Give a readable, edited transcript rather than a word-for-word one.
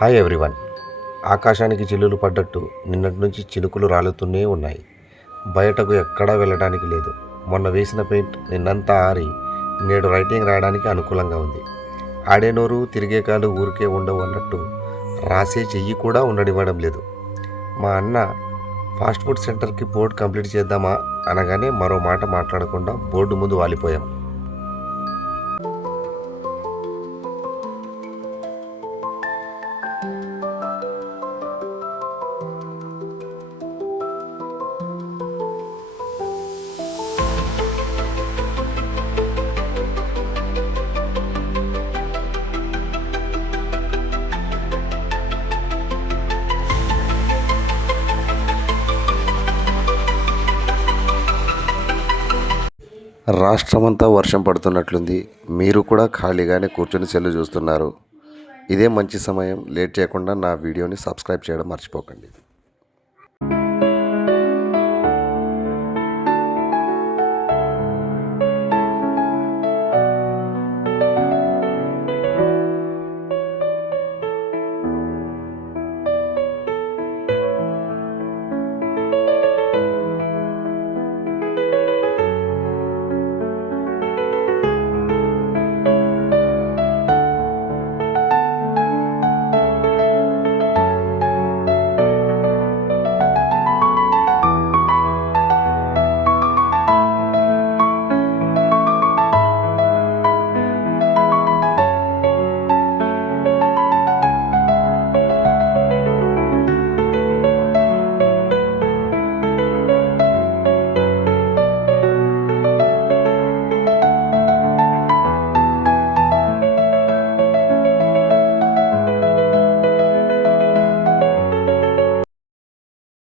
Hi everyone. ఆకాశానికి చిల్లులు పడ్డట్టు నిన్నటి నుంచి చినుకులు రాలుతూనే ఉన్నాయి. బయటకు ఎక్కడా వెళ్ళడానికి లేదు. మొన్న వేసిన పెయింట్ నిన్నంతా ఆరి నేడు రైటింగ్ రాయడానికి అనుకూలంగా ఉంది. ఆడే నోరు తిరిగే కాలు ఊరికే ఉండవు అన్నట్టు రాసే చెయ్యి కూడా ఉండనివ్వడం లేదు. మా అన్న ఫాస్ట్ ఫుడ్ సెంటర్కి బోర్డు కంప్లీట్ చేద్దామా అనగానే మరో మాట మాట్లాడకుండా బోర్డు ముందు వాలిపోయాం. రాష్ట్రమంతా వర్షం పడుతున్నట్లుంది. మీరు కూడా ఖాళీగానే కూర్చొని సెల్లు చూస్తున్నారు. ఇదే మంచి సమయం. లేట్ చేయకుండా నా వీడియోని సబ్స్క్రైబ్ చేయడం మర్చిపోకండి.